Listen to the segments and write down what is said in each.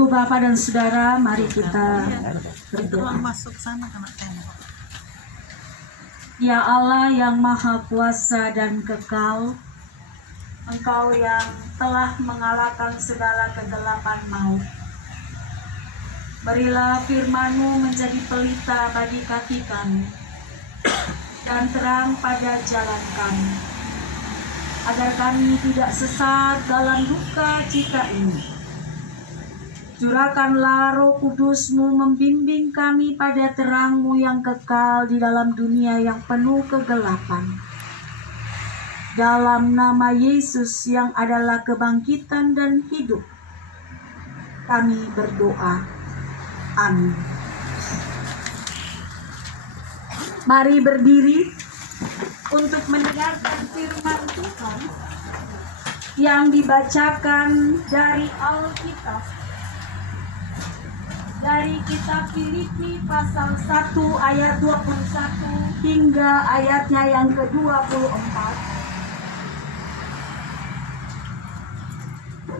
Ibu, Bapak, dan Saudara, mari kita berdoa. Ya Allah yang Maha Kuasa dan Kekal, Engkau yang telah mengalahkan segala kegelapan maut. Berilah firman-Mu menjadi pelita bagi kaki kami dan terang pada jalan kami, agar kami tidak sesat dalam duka cita ini. Curahkanlah Roh Kudus-Mu membimbing kami pada terang-Mu yang kekal di dalam dunia yang penuh kegelapan. Dalam nama Yesus yang adalah kebangkitan dan hidup, kami berdoa. Amin. Mari berdiri untuk mendengarkan firman Tuhan yang dibacakan dari Alkitab. Dari kitab Filipi pasal 1 ayat 21 hingga ayatnya yang ke-24.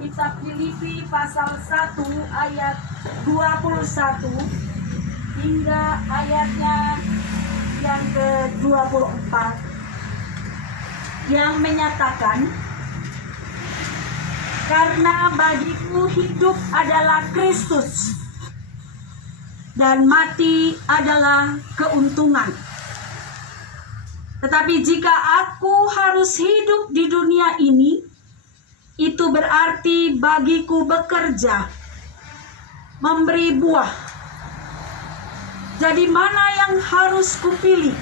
Kitab Filipi pasal 1 ayat 21 hingga ayatnya yang ke-24, yang menyatakan, karena bagiku hidup adalah Kristus dan mati adalah keuntungan. Tetapi jika aku harus hidup di dunia ini, itu berarti bagiku bekerja, memberi buah. Jadi mana yang harus kupilih?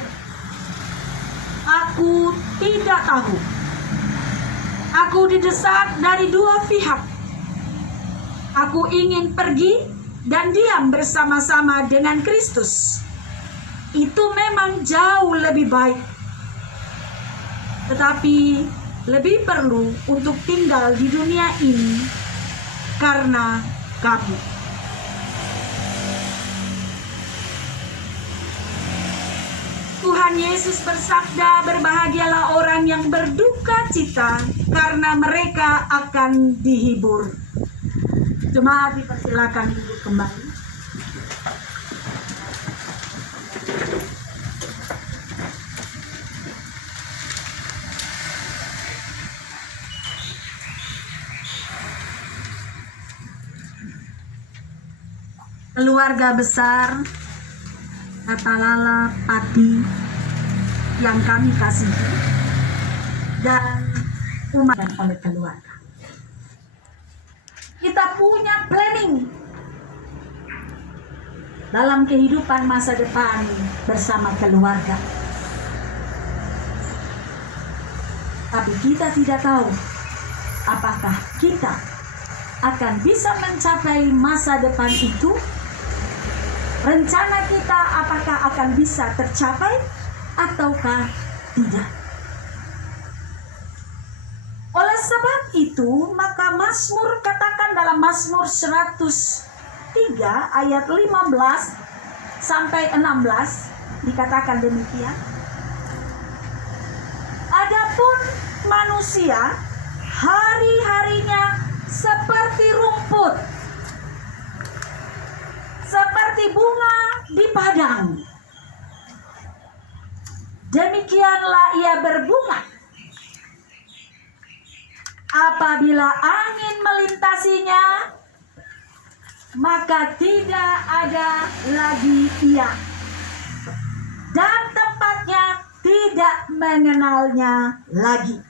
Aku tidak tahu. Aku didesak dari dua pihak. Aku ingin pergi dan diam bersama-sama dengan Kristus. Itu memang jauh lebih baik. Tetapi lebih perlu untuk tinggal di dunia ini karena kamu. Tuhan Yesus bersabda, berbahagialah orang yang berduka cita karena mereka akan dihibur. Jemaat dipersilakan duduk kembali. Keluarga besar Kata Lala Pati yang kami kasihi dan umat dan oleh keluarga. Kita punya planning dalam kehidupan masa depan bersama keluarga. Tapi kita tidak tahu apakah kita akan bisa mencapai masa depan itu. Rencana kita apakah akan bisa tercapai ataukah tidak. Oleh sebab itu, maka Mazmur, katakan dalam Mazmur 103 ayat 15 sampai 16 dikatakan demikian. Adapun manusia hari-harinya seperti rumput, seperti bunga di padang. Demikianlah ia berbunga. Apabila angin melintasinya, maka tidak ada lagi ia, dan tempatnya tidak mengenalnya lagi.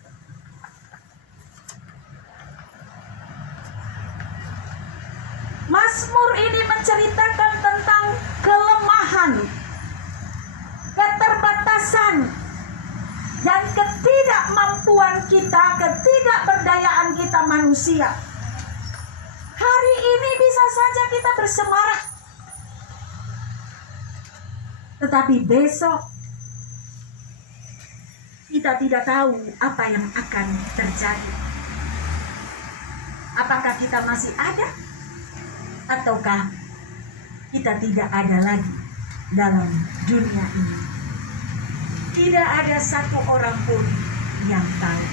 Mazmur ini menceritakan tentang kelemahan, keterbatasan, dan ketidakmampuan kita, ketidakberdayaan kita manusia. Hari ini bisa saja kita bersemarak, tetapi besok kita tidak tahu apa yang akan terjadi. Apakah kita masih ada ataukah kita tidak ada lagi dalam dunia ini? Tidak ada satu orang pun yang tahu.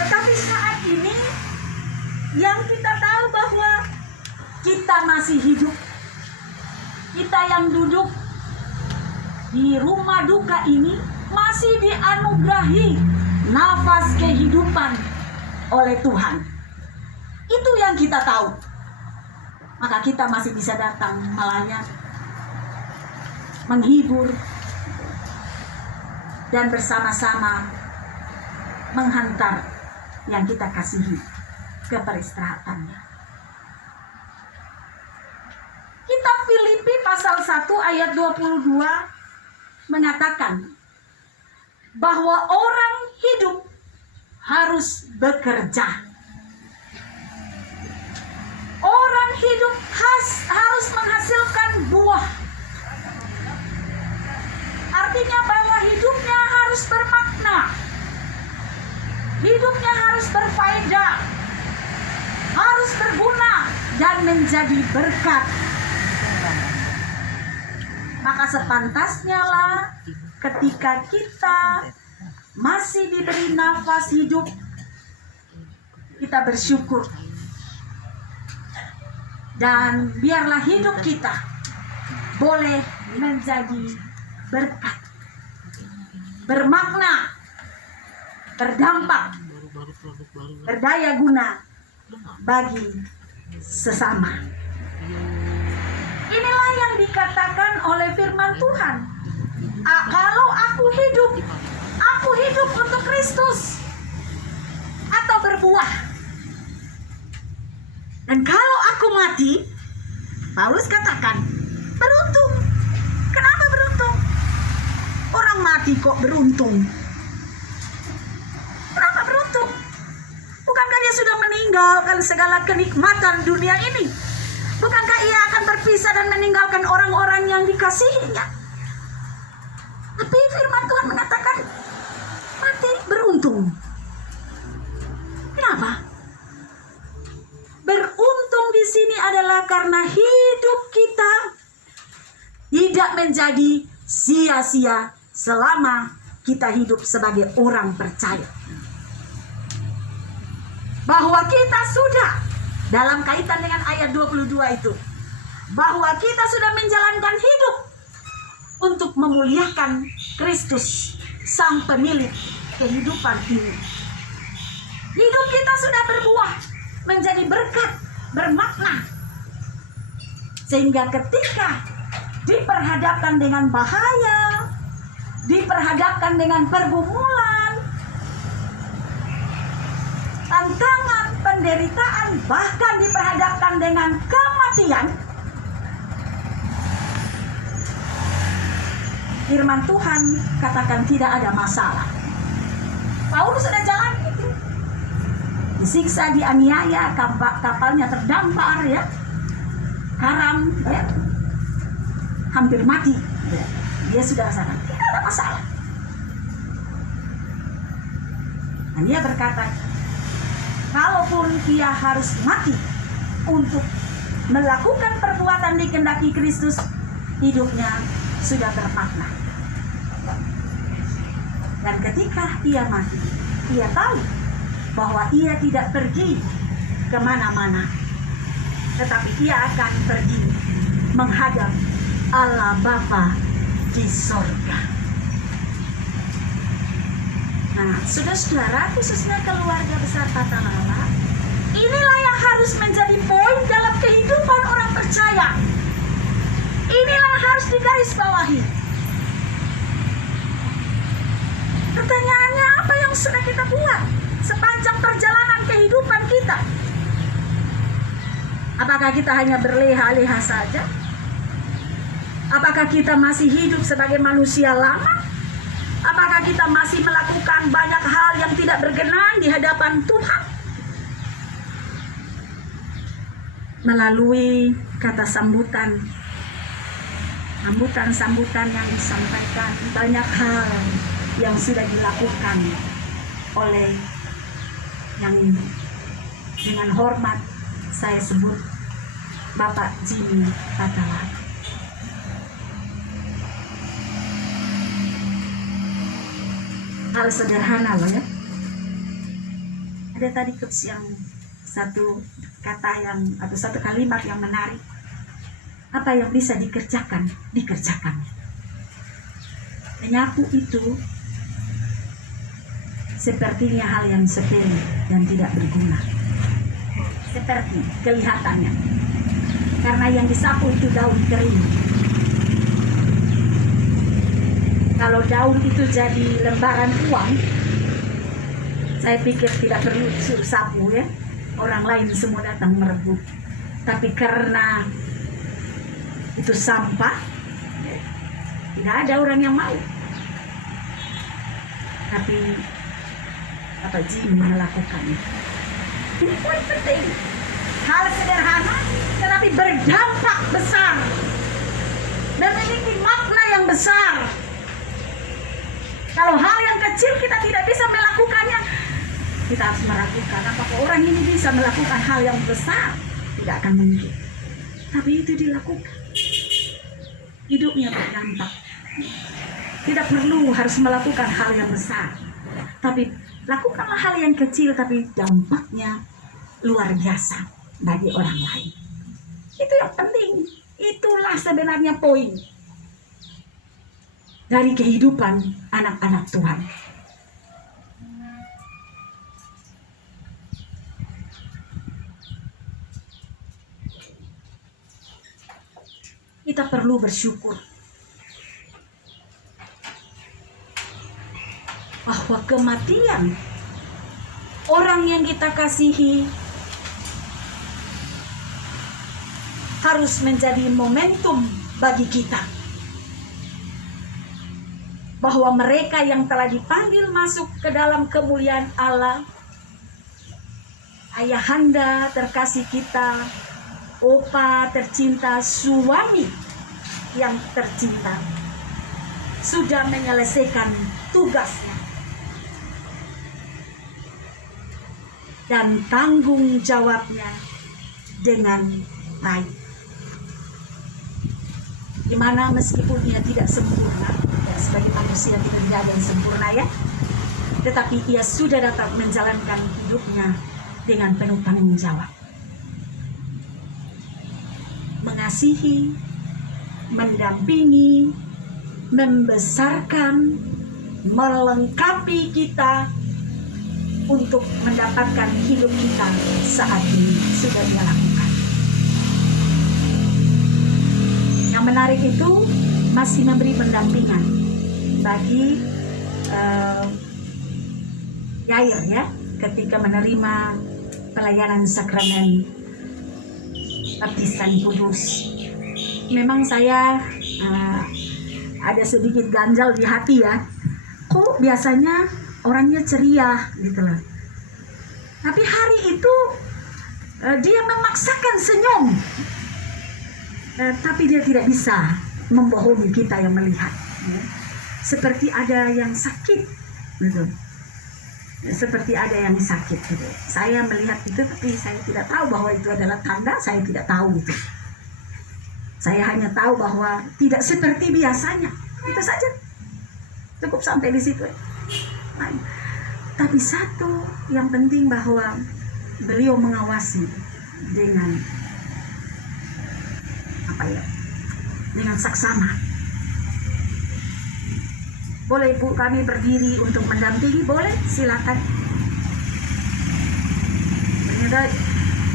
Tetapi saat ini yang kita tahu bahwa kita masih hidup. Kita yang duduk di rumah duka ini masih dianugerahi nafas kehidupan oleh Tuhan. Itu yang kita tahu. Maka kita masih bisa datang melayani, menghibur, dan bersama-sama menghantar yang kita kasihi ke peristirahatannya. Kitab Filipi pasal 1 ayat 22 mengatakan bahwa orang hidup harus bekerja. Orang hidup harus menghasilkan buah. Artinya bahwa hidupnya harus bermakna. Hidupnya harus berfaedah. Harus berguna dan menjadi berkat. Maka sepantasnya lah ketika kita masih diberi nafas hidup, kita bersyukur. Dan biarlah hidup kita boleh menjadi berkat, bermakna, berdampak, berdaya guna bagi sesama. Inilah yang dikatakan oleh firman Tuhan. Kalau aku hidup untuk Kristus atau berbuah. Dan kalau aku mati, Paulus katakan, beruntung. Kenapa beruntung? Orang mati kok beruntung. Kenapa beruntung? Bukankah dia sudah meninggalkan segala kenikmatan dunia ini? Bukankah ia akan berpisah dan meninggalkan orang-orang yang dikasihinya? Tapi firman Tuhan mengatakan, mati beruntung. Kenapa? Beruntung di sini adalah karena hidup kita tidak menjadi sia-sia selama kita hidup sebagai orang percaya. Bahwa kita sudah, dalam kaitan dengan ayat 22 itu, bahwa kita sudah menjalankan hidup untuk memuliakan Kristus, Sang Pemilik kehidupan ini. Hidup kita sudah berbuah, menjadi berkat, bermakna. Sehingga ketika diperhadapkan dengan bahaya, diperhadapkan dengan pergumulan, tantangan, penderitaan, bahkan diperhadapkan dengan kematian, firman Tuhan katakan tidak ada masalah. Paulus sudah jalan itu, disiksa, dianiaya, kapalnya terdampar, ya, karam, ya, hampir mati, ya. Dia sudah rasakan tidak ada masalah. Dan dia berkata, kalaupun dia harus mati untuk melakukan perbuatan dikehendaki Kristus, hidupnya sudah bermakna. Dan ketika ia mati, ia tahu bahwa ia tidak pergi kemana-mana, tetapi ia akan pergi menghadap Allah Bapa di sorga. Nah, saudara-saudara, khususnya keluarga besar Patalala, inilah yang harus menjadi poin dalam kehidupan orang percaya. Inilah yang harus digarisbawahi. Pertanyaannya, apa yang sudah kita buat sepanjang perjalanan kehidupan kita? Apakah kita hanya berleha-leha saja? Apakah kita masih hidup sebagai manusia lama? Apakah kita masih melakukan banyak hal yang tidak berkenan di hadapan Tuhan? Melalui kata sambutan yang disampaikan, banyak hal yang sudah dilakukan oleh yang dengan hormat saya sebut Bapak Jimmy Patalala. Hal sederhana loh ya. Ada tadi yang satu kata yang atau satu kalimat yang menarik. Apa yang bisa dikerjakan, dikerjakan. Menyapu itu sepertinya hal yang sepele dan tidak berguna. Seperti kelihatannya. Karena yang disapu itu daun kering. Kalau daun itu jadi lembaran uang, saya pikir tidak perlu suruh sapu ya. Orang lain semua datang merebut. Tapi karena itu sampah, tidak ada orang yang mau. Tapi Bapak Jimmy melakukannya. Ini poin penting. Hal sederhana tetapi berdampak besar. Memiliki makna yang besar. Kalau hal yang kecil kita tidak bisa melakukannya, kita harus meragukan apakah orang ini bisa melakukan hal yang besar. Tidak akan mungkin. Tapi itu dilakukan. Hidupnya berdampak. Tidak perlu harus melakukan hal yang besar. Tapi lakukanlah hal yang kecil tapi dampaknya luar biasa bagi orang lain. Itu yang penting. Itulah sebenarnya poin dari kehidupan anak-anak Tuhan. Kita perlu bersyukur bahwa kematian orang yang kita kasihi harus menjadi momentum bagi kita. Bahwa mereka yang telah dipanggil masuk ke dalam kemuliaan Allah, ayahanda terkasih kita, opa tercinta, suami yang tercinta, sudah menyelesaikan tugasnya dan tanggung jawabnya dengan baik. Dimana meskipun ia tidak sempurna, ya, sebagai manusia tidak ada yang sempurna ya, tetapi ia sudah dapat menjalankan hidupnya dengan penuh tanggung jawab. Mengasihi, mendampingi, membesarkan, melengkapi kita untuk mendapatkan hidup kita saat ini sudah dia lakukan. Yang menarik itu masih memberi pendampingan bagi Yair ya, ketika menerima pelayanan sakramen baptisan kudus. Memang saya ada sedikit ganjal di hati ya. Kok biasanya orangnya ceria gitu loh. Tapi hari itu dia memaksakan senyum. Tapi dia tidak bisa membohongi kita yang melihat. Ya. Seperti ada yang sakit gitu. Seperti ada yang sakit gitu. Saya melihat itu tapi saya tidak tahu bahwa itu adalah tanda, saya tidak tahu itu. Saya hanya tahu bahwa tidak seperti biasanya. Itu saja. Cukup sampai di situ. Nah, tapi satu yang penting bahwa beliau mengawasi dengan dengan saksama. Boleh Bu kami berdiri untuk mendampingi? Boleh, silakan. Ternyata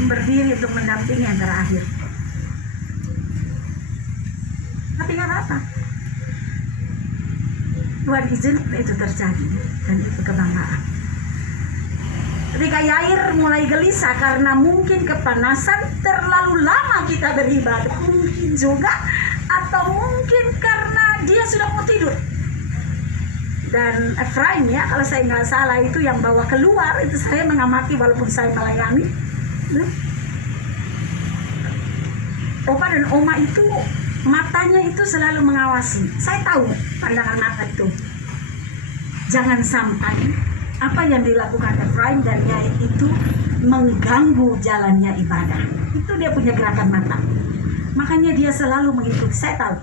berdiri untuk mendampingi yang terakhir. Tapi nggak apa-apa. Tuhan izinkan itu terjadi dan itu kebanggaan. Ketika Yair mulai gelisah karena mungkin kepanasan, terlalu lama kita beribadah, mungkin juga, atau mungkin karena dia sudah mau tidur. Dan Efraim ya, kalau saya nggak salah itu yang bawa keluar, itu saya mengamati walaupun saya melayani. Opa dan Oma itu matanya itu selalu mengawasi. Saya tahu pandangan mata itu. Jangan sampai apa yang dilakukan Efraim dan Yair itu mengganggu jalannya ibadah. Itu dia punya gerakan mata. Makanya dia selalu mengikuti. Saya tahu.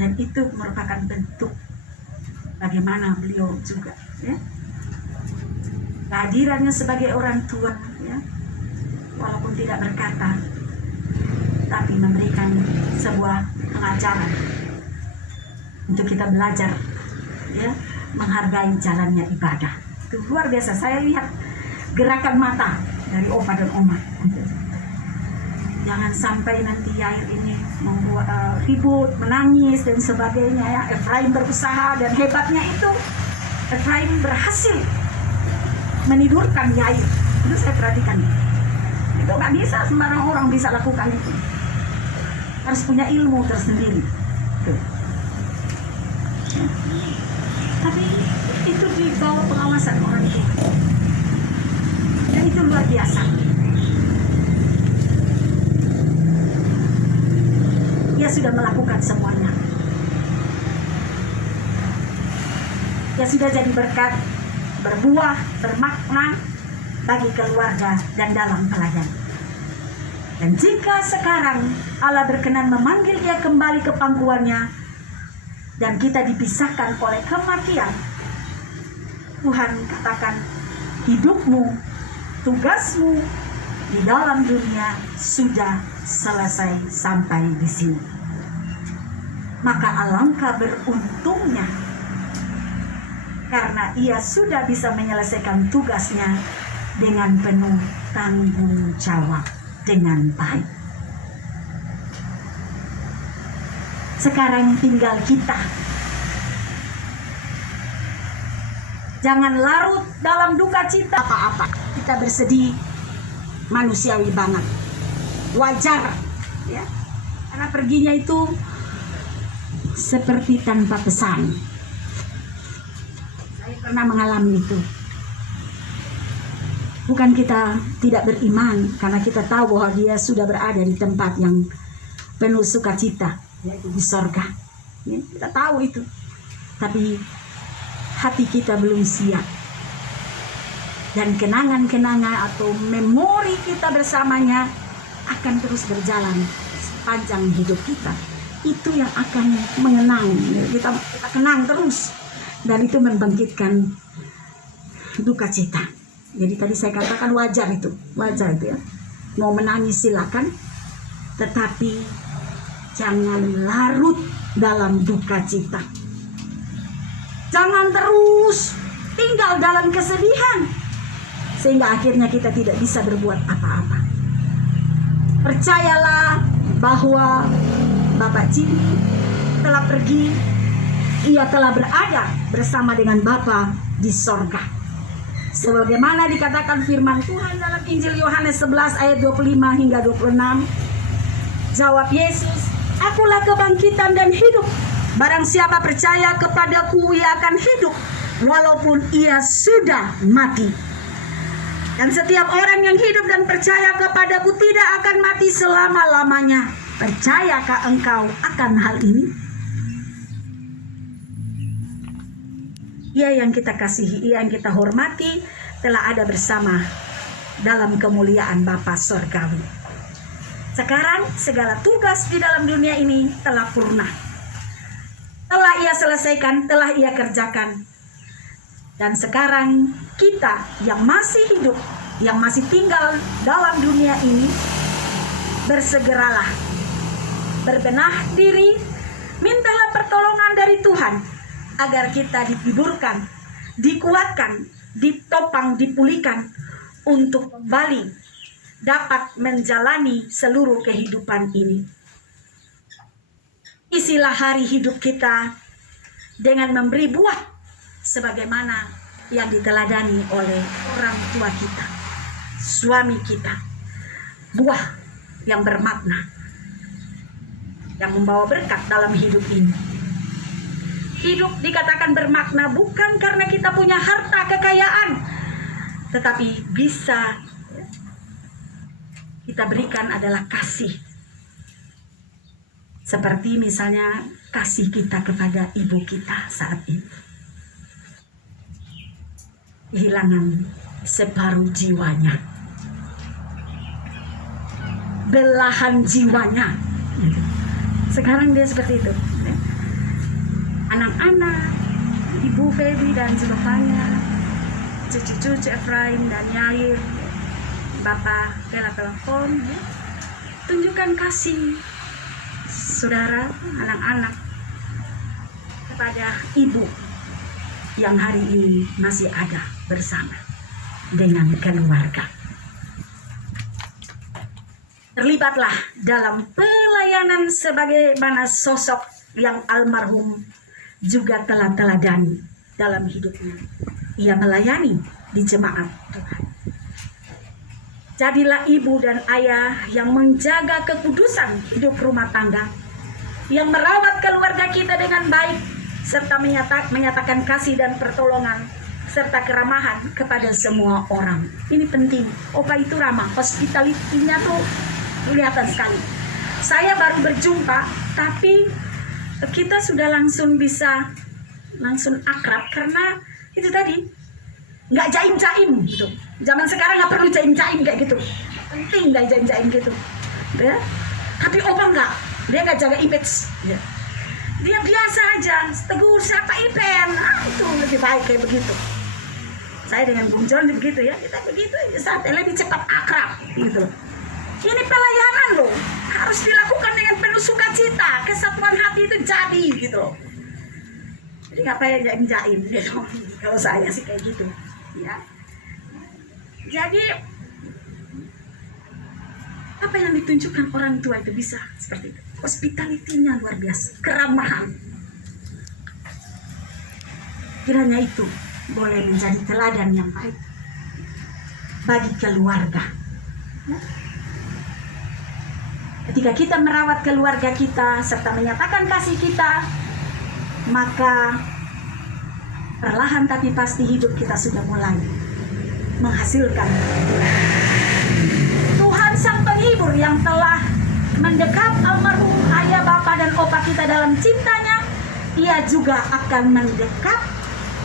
Dan itu merupakan bentuk bagaimana beliau juga. Ya. Kehadirannya sebagai orang tua, ya, walaupun tidak berkata, tapi memberikan sebuah pengajaran untuk kita belajar, ya, menghargai jalannya ibadah. Itu luar biasa. Saya lihat gerakan mata dari opa dan oma. Jangan sampai nanti Yair ini membuat ribut, menangis dan sebagainya, ya. Efraim berusaha dan hebatnya itu Efraim berhasil menidurkan Yair. Itu saya perhatikan. Itu nggak bisa sembarang orang bisa lakukan itu. Harus punya ilmu tersendiri. Tuh. Ya. Tapi itu di bawah pengawasan orang itu. Dan itu luar biasa. Dia sudah melakukan semuanya. Dia sudah jadi berkat, berbuah, bermakna bagi keluarga dan dalam pelayan. Dan jika sekarang Allah berkenan memanggil dia kembali ke pangkuannya dan kita dipisahkan oleh kematian, Tuhan katakan, hidupmu, tugasmu di dalam dunia sudah selesai sampai di sini. Maka alangkah beruntungnya karena ia sudah bisa menyelesaikan tugasnya dengan penuh tanggung jawab dengan baik. Sekarang tinggal kita. Jangan larut dalam duka cita apa-apa. Kita bersedih manusiawi banget. Wajar, ya. Karena perginya itu seperti tanpa pesan. Saya pernah mengalami itu. Bukan kita tidak beriman, karena kita tahu bahwa dia sudah berada di tempat yang penuh sukacita, yaitu di sorga. Ya, kita tahu itu. Tapi hati kita belum siap. Dan kenangan-kenangan atau memori kita bersamanya akan terus berjalan sepanjang hidup kita. Itu yang akan mengenang. Kita kenang terus. Dan itu membangkitkan duka cita. Jadi tadi saya katakan wajar itu ya. Mau menangis silakan, tetapi jangan larut dalam duka cita. Jangan terus tinggal dalam kesedihan, sehingga akhirnya kita tidak bisa berbuat apa-apa. Percayalah bahwa Bapak Jimmy telah pergi, ia telah berada bersama dengan Bapa di sorga. Sebagaimana dikatakan firman Tuhan dalam Injil Yohanes 11 ayat 25 hingga 26. Jawab Yesus, akulah kebangkitan dan hidup. Barang siapa percaya kepadaku, ia akan hidup walaupun ia sudah mati. Dan setiap orang yang hidup dan percaya kepadaku tidak akan mati selama-lamanya. Percayakah engkau akan hal ini? Ia yang kita kasihi, ia yang kita hormati, telah ada bersama dalam kemuliaan Bapa Sorgawi. Sekarang segala tugas di dalam dunia ini telah purna. Telah ia selesaikan, telah ia kerjakan. Dan sekarang kita yang masih hidup, yang masih tinggal dalam dunia ini, bersegeralah, berbenah diri, mintalah pertolongan dari Tuhan, agar kita ditidurkan, dikuatkan, ditopang, dipulihkan untuk kembali dapat menjalani seluruh kehidupan ini. Isilah hari hidup kita dengan memberi buah sebagaimana yang diteladani oleh orang tua kita, suami kita. Buah yang bermakna, yang membawa berkat dalam hidup ini. Hidup dikatakan bermakna bukan karena kita punya harta kekayaan, tetapi bisa kita berikan adalah kasih. Seperti misalnya kasih kita kepada ibu kita saat ini. Kehilangan separuh jiwanya. Belahan jiwanya. Sekarang dia seperti itu. Anak-anak, Ibu Feby dan sebagainya cucu-cucu Efraim dan Yair, Bapak bela telepon, ya. Tunjukkan kasih saudara, anak-anak kepada ibu yang hari ini masih ada bersama dengan keluarga. Terlibatlah dalam pelayanan sebagaimana sosok yang almarhum juga telah teladani dalam hidupnya. Ia melayani di jemaat Tuhan. Jadilah ibu dan ayah yang menjaga kekudusan hidup rumah tangga, yang merawat keluarga kita dengan baik, serta menyatakan kasih dan pertolongan, serta keramahan kepada semua orang. Ini penting. Opa itu ramah, hospitality-nya tuh kelihatan sekali. Saya baru berjumpa, tapi kita sudah langsung bisa akrab karena itu tadi nggak jaim-jaim gitu. Zaman sekarang nggak perlu jaim-jaim kayak gitu. Penting nggak jaim-jaim gitu. Ya? Tapi Opa nggak, dia nggak jaga image. Ya. Dia biasa aja, tegur siapa Ipen, itu lebih baik kayak begitu. Saya dengan Bung John begitu ya, kita begitu saat lebih cepat akrab gitu. Ini pelayanan loh, harus dilakukan dengan penuh sukacita, kesatuan hati itu jadi gitu loh. Jadi ngapain jaim-jaim gitu. Kalau saya sih kayak gitu ya. Jadi apa yang ditunjukkan orang tua itu bisa seperti itu. Hospitality-nya luar biasa, keramahan. Kiranya itu boleh menjadi teladan yang baik bagi keluarga. Ketika kita merawat keluarga kita serta menyatakan kasih kita, maka perlahan tapi pasti hidup kita sudah mulai menghasilkan. Tuhan Sang Penghibur yang telah mendekat almarhum ayah, bapa dan opa kita dalam cintanya, ia juga akan mendekat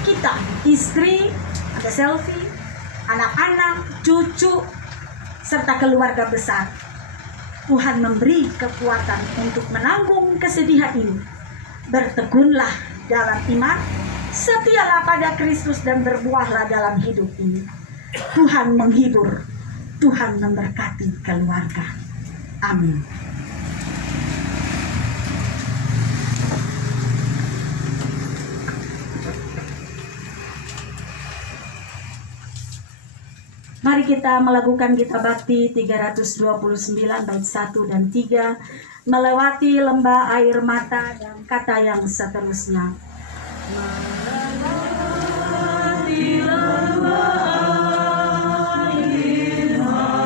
kita, istri, ada selfie, anak-anak, cucu, serta keluarga besar. Tuhan memberi kekuatan untuk menanggung kesedihan ini. Bertekunlah dalam iman, setialah pada Kristus dan berbuahlah dalam hidup ini. Tuhan menghibur, Tuhan memberkati keluarga. Amin. Mari kita melakukan Gita Bakti 329 bait 1 dan 3, melewati lembah air mata dan kata yang seterusnya. Melewati lembah air mata.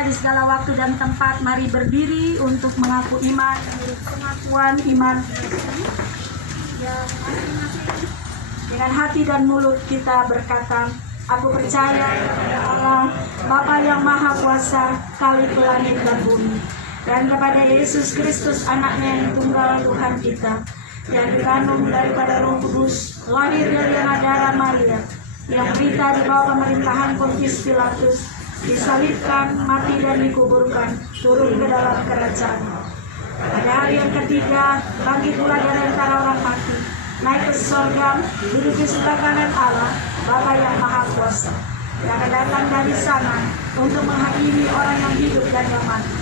percaya di segala waktu dan tempat, mari berdiri untuk mengaku iman, menurut pengakuan iman yang masing-masing. Dengan hati dan mulut kita berkata, aku percaya kepada Allah, Bapa yang Maha Kuasa, Khalik langit dan bumi, dan kepada Yesus Kristus, anaknya yang tunggal Tuhan kita, yang dikandung daripada Roh Kudus, lahir dari anak darah Maria, yang berita di bawah pemerintahan Pontius Pilatus, disalibkan, mati dan dikuburkan, turun ke dalam kerajaan. Pada hari yang ketiga, bangkit pula dari antara orang mati, naik ke surga, duduk di sebelah kanan Allah, Bapa yang Maha Kuasa, yang akan datang dari sana untuk menghakimi orang yang hidup dan yang mati.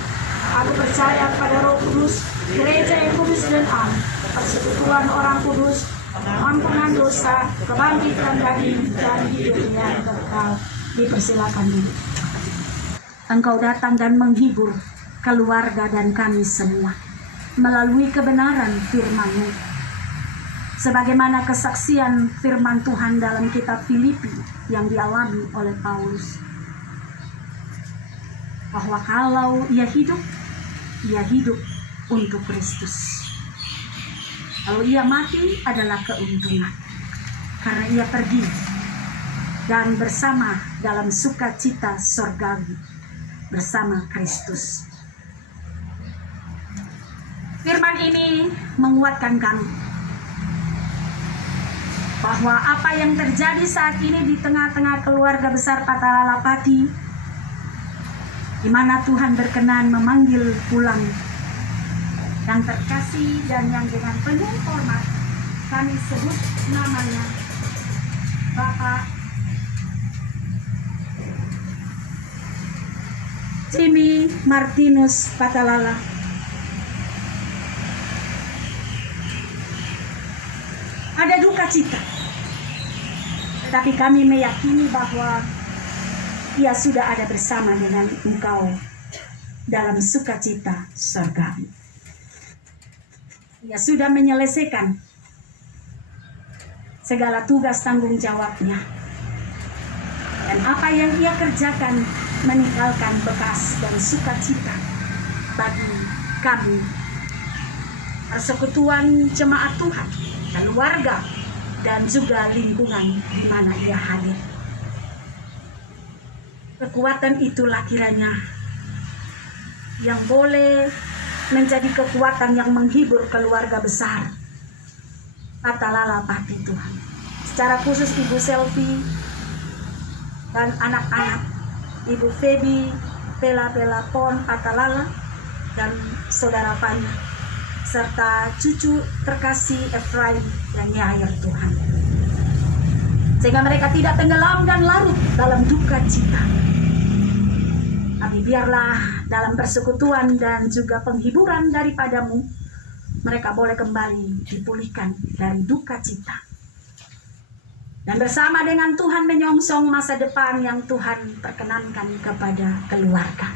Aku percaya pada Roh Kudus, gereja yang kudus dan am, persekutuan orang kudus, ampunan dosa, kebangkitan daging, dan hidup yang kekal. Dipersilakan dulu. Engkau datang dan menghibur keluarga dan kami semua melalui kebenaran firman-Mu. Sebagaimana kesaksian firman Tuhan dalam kitab Filipi yang dialami oleh Paulus, bahwa kalau ia hidup untuk Kristus. Kalau ia mati adalah keuntungan, karena ia pergi dan bersama dalam sukacita surgawi bersama Kristus. Firman ini menguatkan kami bahwa apa yang terjadi saat ini di tengah-tengah keluarga besar Patalala Pati, di mana Tuhan berkenan memanggil pulang yang terkasih dan yang dengan penuh hormat kami sebut namanya Bapak Jimmy Martinus Patalala. Ada duka cita, tetapi kami meyakini bahwa ia sudah ada bersama dengan engkau dalam sukacita surgawi. Ia sudah menyelesaikan segala tugas tanggung jawabnya, dan apa yang ia kerjakan meninggalkan bekas dan sukacita bagi kami, persekutuan jemaat Tuhan, keluarga, dan juga lingkungan di mana ia hadir. Kekuatan itulah kiranya yang boleh menjadi kekuatan yang menghibur keluarga besar Patalala Pati Tuhan. Secara khusus Ibu Selvi dan anak-anak, Ibu Feby, Pela Pon Patalala, dan Saudara Fanya, serta cucu terkasih Efraim dan Yair Tuhan. Sehingga mereka tidak tenggelam dan larut dalam duka cita. Tapi biarlah dalam persekutuan dan juga penghiburan daripadamu, mereka boleh kembali dipulihkan dari duka cita. Dan bersama dengan Tuhan menyongsong masa depan yang Tuhan perkenankan kepada keluarga.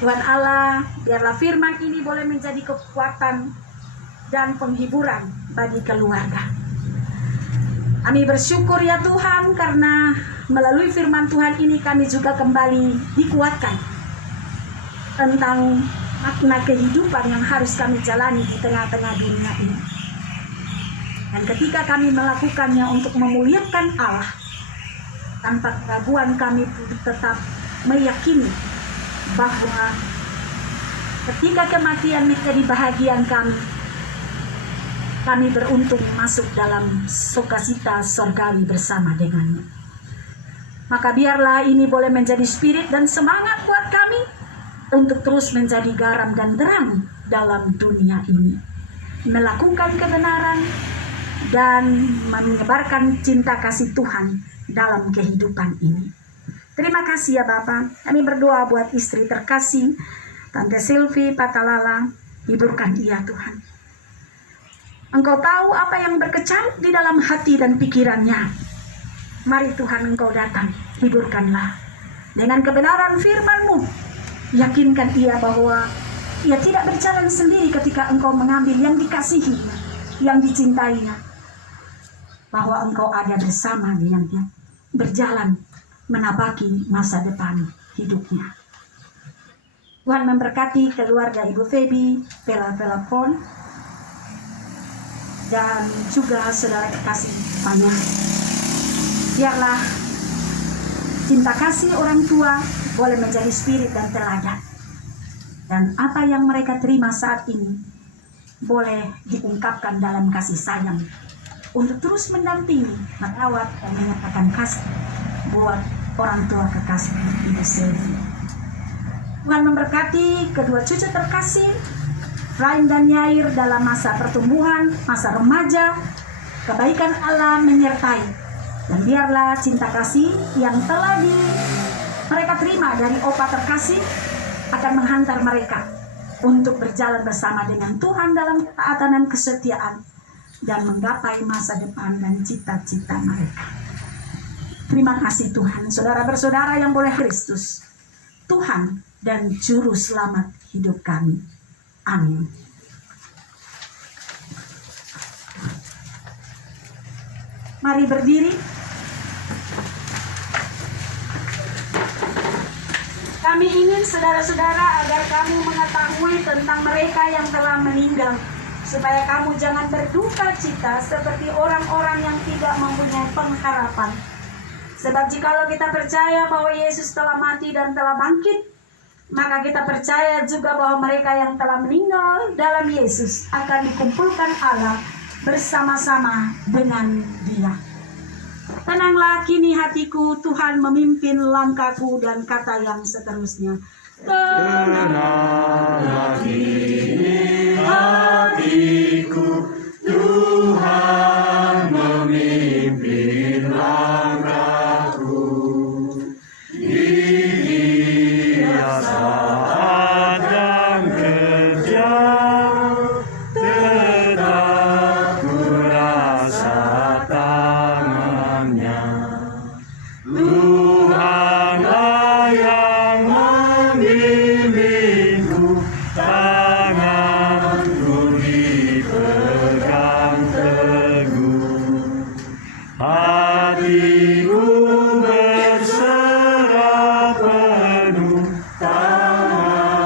Tuhan Allah, biarlah firman ini boleh menjadi kekuatan dan penghiburan bagi keluarga. Kami bersyukur ya Tuhan, karena melalui firman Tuhan ini kami juga kembali dikuatkan tentang makna kehidupan yang harus kami jalani di tengah-tengah dunia ini. Dan ketika kami melakukannya untuk memuliakan Allah, tanpa keraguan kami tetap meyakini bahwa ketika kematian menjadi bahagian kami beruntung masuk dalam sukacita surgawi bersama dengannya. Maka biarlah ini boleh menjadi spirit dan semangat buat kami untuk terus menjadi garam dan terang dalam dunia ini, melakukan kebenaran dan menyebarkan cinta kasih Tuhan dalam kehidupan ini. Terima kasih ya Bapak. Kami berdoa buat istri terkasih Tante Sylvie Patalala, hiburkan ia Tuhan. Engkau tahu apa yang berkecamuk di dalam hati dan pikirannya. Mari Tuhan Engkau datang, hiburkanlah. Dengan kebenaran firman-Mu, yakinkan ia bahwa ia tidak berjalan sendiri ketika Engkau mengambil yang dikasihi, yang dicintainya. Bahwa Engkau ada bersama dengannya, berjalan menapaki masa depan hidupnya. Tuhan memberkati keluarga Ibu Feby, Pela Pon, dan juga saudara kekasih banyak. Biarlah cinta kasih orang tua boleh menjadi spirit dan teladan. Dan apa yang mereka terima saat ini boleh diungkapkan dalam kasih sayang untuk terus mendampingi, merawat, dan menyatakan kasih buat orang tua kekasih Ibu Sylvia. Tuhan memberkati kedua cucu terkasih Rain dan Yair dalam masa pertumbuhan, masa remaja. Kebaikan Allah menyertai, dan biarlah cinta kasih yang telah mereka terima dari Opa terkasih akan menghantar mereka untuk berjalan bersama dengan Tuhan dalam ketaatan dan kesetiaan dan menggapai masa depan dan cita-cita mereka. Terima kasih Tuhan, saudara bersaudara yang boleh Kristus, Tuhan dan Juru Selamat hidup kami. Amin. Mari berdiri. Kami ingin saudara-saudara agar kamu mengetahui tentang mereka yang telah meninggal, supaya kamu jangan berduka cita seperti orang-orang yang tidak mempunyai pengharapan. Sebab jikalau kita percaya bahwa Yesus telah mati dan telah bangkit, maka kita percaya juga bahwa mereka yang telah meninggal dalam Yesus akan dikumpulkan Allah bersama-sama dengan Dia. Tenanglah kini hatiku, Tuhan memimpin langkahku, dan kata yang seterusnya. Tenanglah kini hatiku.